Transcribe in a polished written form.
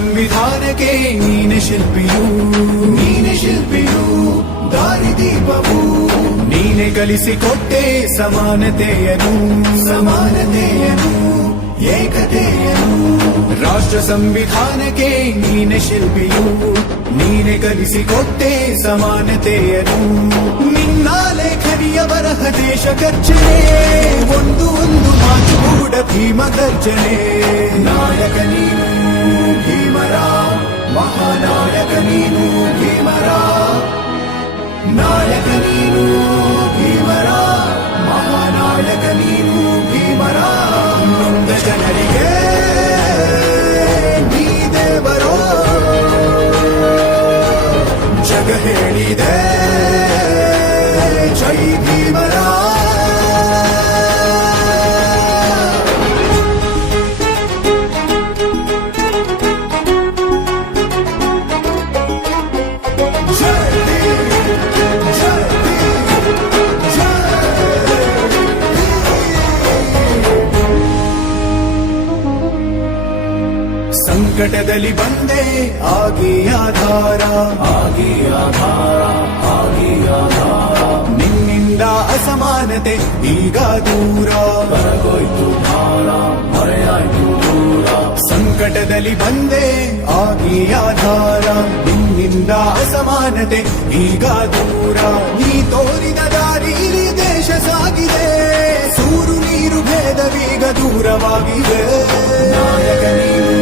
ಸಂವಿಧಾನಕ್ಕೆ ನೀನೆ ಶಿಲ್ಪಿಯು ದಾರಿದೀಪವು ನೀನೆ ಕಲಿಸಿಕೊಟ್ಟೆ ಸಮಾನತೆಯನು ಏಕತೆಯನು ರಾಷ್ಟ್ರ ಸಂವಿಧಾನಕ್ಕೆ ನೀನೆ ಶಿಲ್ಪಿಯು ನೀನೆ ಕಲಿಸಿಕೊಟ್ಟೆ ಸಮಾನತೆಯನು ನಿನ್ನ ಲೇಖನಿಯ ಬರಹ ದೇಶ ಗರ್ಜನೆ ಒಂದು ಮಾತು ಕೂಡ ಭೀಮ ಗರ್ಜನೆ ನಾಯಕ ನೀನು ಭೀಮರ ಮಹಾನಾಯಕ ನೀನು ಭೀಮರ ನಾಯಕ ನೀನು ಭೀಮರ ಮಹಾನಾಯಕ ನೀನು ಭೀಮರ ನೊಂದ ಜನರಿಗೆ ನೀ ದೇವರೋ ಜಗ ಹೇಳಿದೆ ಜೈ ಭೀಮರ ಸಂಕಟದಲ್ಲಿ ಬಂದೆ ಆಗಿ ಆಧಾರ ನಿನ್ನಿಂದ ಅಸಮಾನತೆ ಈಗ ದೂರ ಬರಗೋಯ್ತು ಭಾರ ಮರೆಯಾಯ್ತು ದೂರ ಸಂಕಟದಲ್ಲಿ ಬಂದೆ ಆಗಿ ಆಧಾರ ನಿನ್ನಿಂದ ಅಸಮಾನತೆ ಈಗ ದೂರ ನೀ ತೋರಿದ ದಾರಿಲಿ ದೇಶ ಸಾಗಿದೆ ಸೂರು ನೀರು ಭೇದವೀಗ ದೂರವಾಗಿದೆ ನಾಯಕ ನೀನು